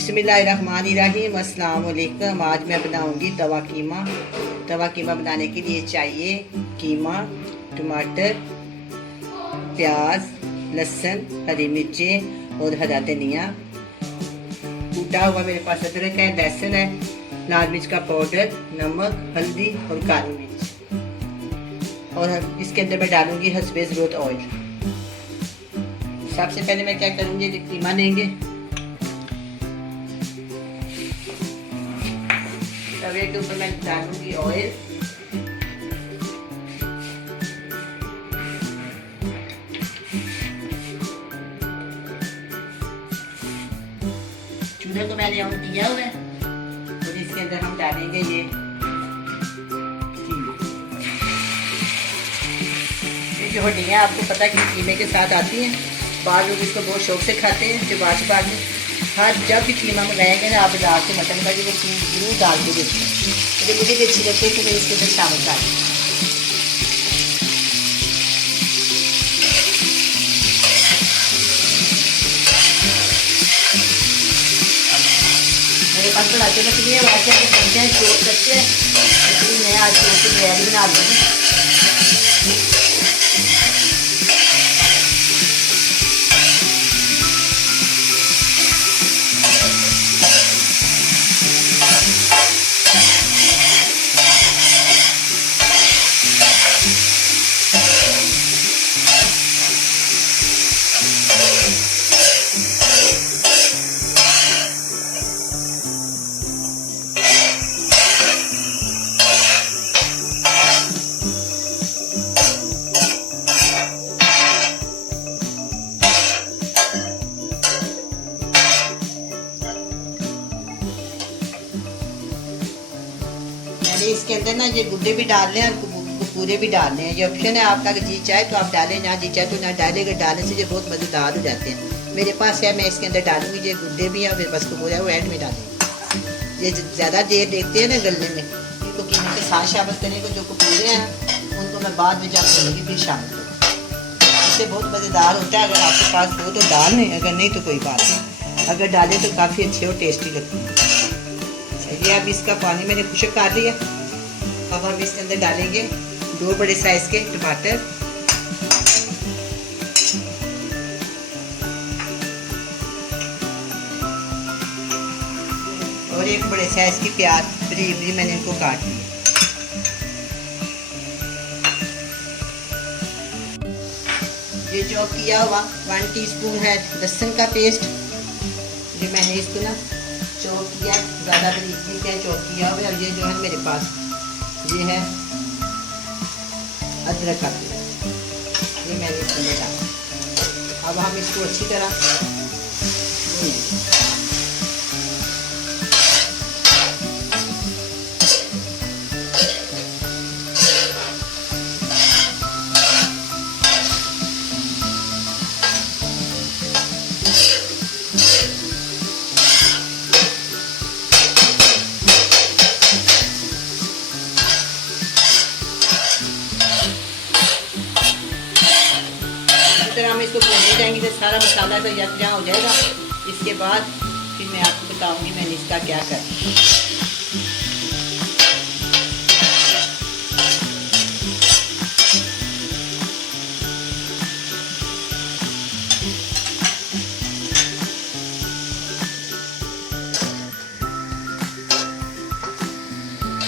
बिस्मिल्लाहिर्रहमानिर्रहीम। अस्सलाम वालेकुम। आज मैं बनाऊंगी तवा कीमा। तवा कीमा बनाने के लिए चाहिए कीमा, टमाटर, प्याज, लहसुन, हरी मिर्चें और हरा धनिया। कूटा हुआ मेरे पास अदरक है, लहसुन है, लाल मिर्च का पाउडर, नमक, हल्दी और काली मिर्च। और इसके अंदर मैं डालूंगी हस्बे ज़रूरत ऑयल। सबसे पहले मैं क्या करूंगी, कीमा लेंगे, तवे के ऊपर मैं डालूंगी ऑयल। चूल्हे को मैंने ऑन किया हुआ है और इसके अंदर हम डालेंगे ये जो हड्डियाँ आपको पता है कि कीमे के साथ आती हैं। बाद लोग इसको बहुत शौक से खाते हैं। चबा चबा के हाँ, जब भी कीमा मंगाएंगे ना आप बाजार से मटन का, वो चीज़ जरूर डाल के देखिए। मुझे मुझे भी अच्छी लगती है कि मैं इसके अंदर शामिल डालूँ। मेरे पास बड़ा चलक लिए वैसे बनते हैं, चोट करते हैं, इसलिए मैं आज चोट की तैयारी बना लूँगी। इसके अंदर ना ये गुड्डे भी डालने हैं और पूरे भी डालने हैं। ये ऑप्शन है आपका, जी चाहे तो आप डालें, ना जी चाहे तो ना डालेगा। डालने से ये बहुत मज़ेदार हो जाते हैं। मेरे पास है, मैं इसके अंदर डालूंगी। ये गुड्डे भी हैं, मेरे पास पूरा है, वो एंड में डालेंगे। ये ज़्यादा देर देखते हैं ना गलने में, इनको कीमे के साथ शामिल करने को, जो पूरे हैं उनको मैं बाद में जब करूँगी फिर शामिल करूँगी। इससे बहुत मज़ेदार होता है। अगर आपके पास हो तो डाल लें, अगर नहीं तो कोई बात नहीं। अगर डालें तो काफ़ी अच्छे और टेस्टी लगती है। चलिए, अब इसका पानी मैंने खुश्क कर लिया। अब हम इसके अंदर डालेंगे 2 बड़े साइज के टमाटर, और 1 बड़े साइज की प्याज बरीक बरीक मैंने इनको काट लिया। ये चॉप किया हुआ 1 टीस्पून है लहसुन का पेस्ट, जो मैंने इसको ना चॉप किया, ज़्यादा बरीक है चॉप किया हुआ। और ये जो है मेरे पास ये है अदरक का पेस्ट, ये मैंने इसके अंदर डाला। अब हम इसको अच्छी तरह हम इसको भूनते जाएंगे तो सारा मसाला तो यकजां हो जाएगा। इसके बाद फिर मैं आपको बताऊंगी मैंने इसका क्या करना।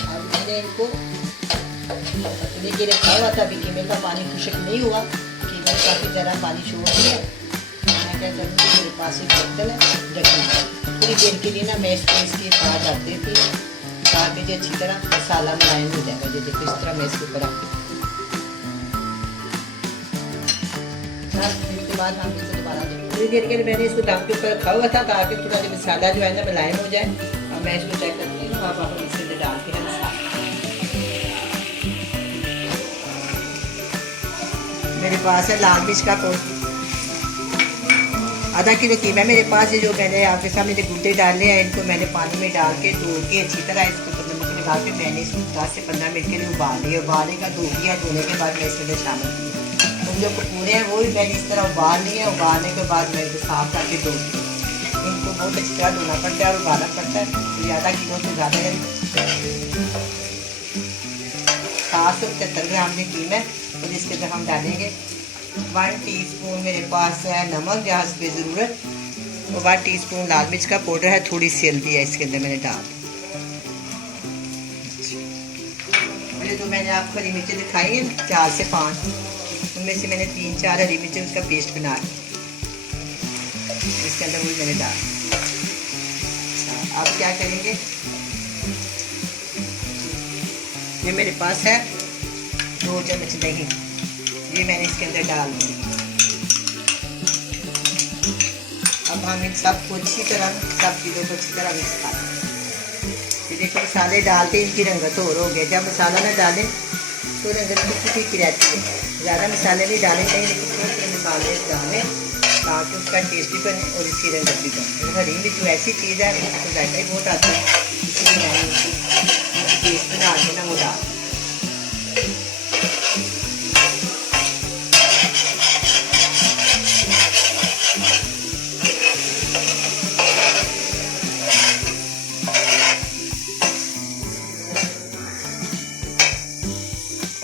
अब मैंने इनको पकने के लिए रखा हुआ था। अभी कीमे का पानी खुश्क नहीं हुआ, काफ़ी ज़्यादा पानी छोड़ दिया। मैं क्या करूँगी, मेरे पास एक बर्तन है, रखूँगी थोड़ी देर के लिए ना। मैं इसको इसके साथ रख देती हूँ ताकि ये अच्छी तरह मसाला मुलायम हो जाएगा। ये देखो इस तरह मैं इसके ऊपर रख दूँ। इसके बाद हम इसको दोबारा थोड़ी देर के लिए मैंने इसको दम के ऊपर रखा हुआ था ताकि थोड़ा जो मसाला जो है ना मुलायम हो जाए। अब मैं इसको चेक करती हूँ। अब हम इसके अंदर डाल के मेरे पास है लाल मिर्च का पाउडर, आधा किलो कीमा मेरे पास है। जो मैंने आपके सामने जो गुड्डे डाले हैं, इनको मैंने पानी में डाल के धो के अच्छी तरह इसको मिर्च लगा के मैंने इसको 10 से 15 मिनट के लिए उबाल लिया। उबालने का धो दिया, धोने के बाद मैं इसके अंदर शामिल किया। तो जो पूरे हैं वो भी मैंने इस तरह उबाल लिए। उबालने के बाद मैं इसे साफ करके धो दिया। इनको बहुत अच्छी तरह धोना पड़ता है और उबालना पड़ता है। तो आधा किलो से ज़्यादा है। 775 ग्राम की कीम है। और इसके अंदर हम डालेंगे 1 टीस्पून मेरे पास है नमक जहाँ पे ज़रूरत, और 1 टीस्पून लाल मिर्च का पाउडर है, थोड़ी सी हल्दी है इसके अंदर मैंने डाल। ये जो मैंने आपको हरी मिर्चें दिखाई हैं 4 से 5, उनमें से मैंने 3-4 हरी मिर्चें उसका पेस्ट बना लिया, इसके अंदर वही मैंने डाल। अब क्या करेंगे, ये मेरे पास है 2 चम्मच दही, ये मैंने इसके अंदर डाल दी। अब हम इन सबको अच्छी तरह, सब चीज़ों को अच्छी तरह मिक्स कर दें। देखो मसाले डालते इनकी रंगत और हो गया। जब मसाला ना डालें तो रंगत ठीक ही रहती है। ज़्यादा मसाले नहीं डालें चाहिए, लेकिन थोड़े थोड़े मसाले डालें ताकि उसका टेस्ट भी बने और इसकी रंगत भी बने। और हरी मिर्च ऐसी चीज़ है इसको जायका ही बहुत आता है, इसलिए मैंने पेस्ट बना के ना वो डाल।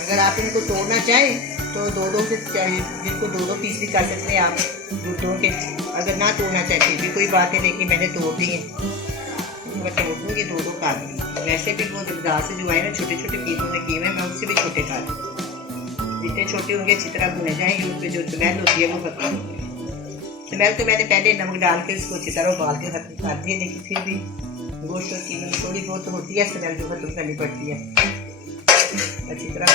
अगर आप इनको तोड़ना चाहें तो 2-2 से जिनको 2-2 पीस भी कर सकते हैं आप दूधों के। अगर ना तोड़ना चाहे फिर भी कोई बात है, लेकिन मैंने तोड़ दी है, मैं तोड़ दूँगी 2-2 कर दूँगी। वैसे भी वो बाजार से जो है ना छोटे छोटे पीसों में किए हैं, मैं उससे भी छोटे कर दूँ। जितने छोटे होंगे अच्छी तरह भुने जाएंगे, उस पर जो स्मेल होती है वो खत्म होगी। स्मेल तो मैंने पहले नमक डाल के उसको अच्छी तरह उबाल के खत्म कर दिए, लेकिन फिर भी गोश्त की थोड़ी बहुत होती है स्मेल जो खत्म करनी पड़ती है। अच्छी तरह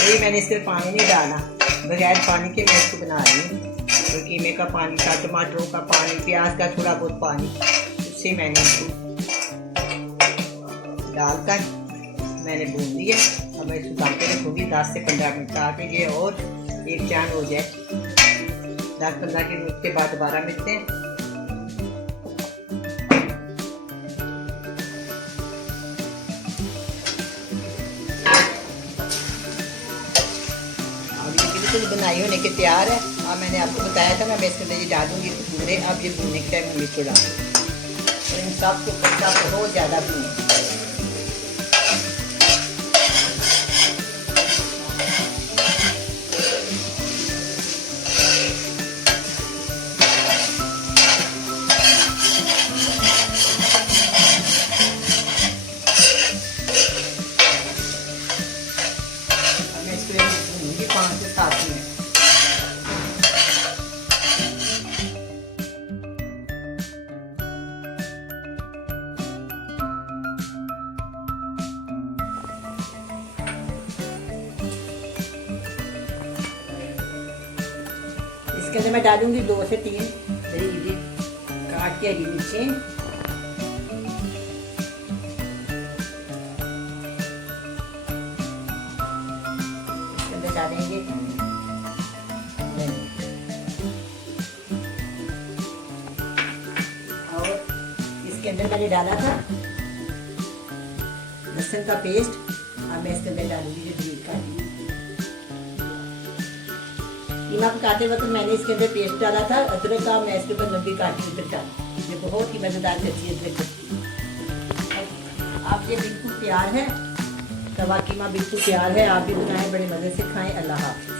तो मैंने इसमें पानी नहीं डाला, बगैर पानी के मैं इसको बना रही हूँ। तो कीमे का पानी था, टमाटरों का पानी, प्याज का थोड़ा बहुत पानी, उससे मैंने इसको डालकर मैंने भून दिया। अब मैं इसको डाल के रखूँगी 10 से 15 मिनट ताकि ये और एक जान हो जाए। 10-15 मिनट के बाद दोबारा मिलते हैं। अब ये बिल्कुल बनाई होने के तैयार है। अब मैंने आपको बताया था मैं इसके अंदर ये डालूंगी भूने। अब ये भूनने के टाइम मिर्च डालूंगी और इन सबको पत्ता बहुत ज़्यादा भूने। भूनूंगी 5 से 7 मिनट। इसके अंदर मैं डालूंगी 2 से 3 काट के हरी मिर्चें, इसके अंदर डालेंगे और इसके अंदर मैंने डाला था लहसुन का पेस्ट। अब मैं इसके अंदर डालूंगी जो ग्रीन का कीमा पकाते वक्त मैंने इसके अंदर पेस्ट डाला था अदरक का। मैं इसके ऊपर लंबी काटी अदरक डाली, ये बहुत ही मज़ेदार सब्जी अदरक की। अब ये बिल्कुल तैयार है, तवा कीमा बिल्कुल तैयार है। आप भी बनाएं, बड़े मज़े से खाएं। अल्लाह हाफ़िज़।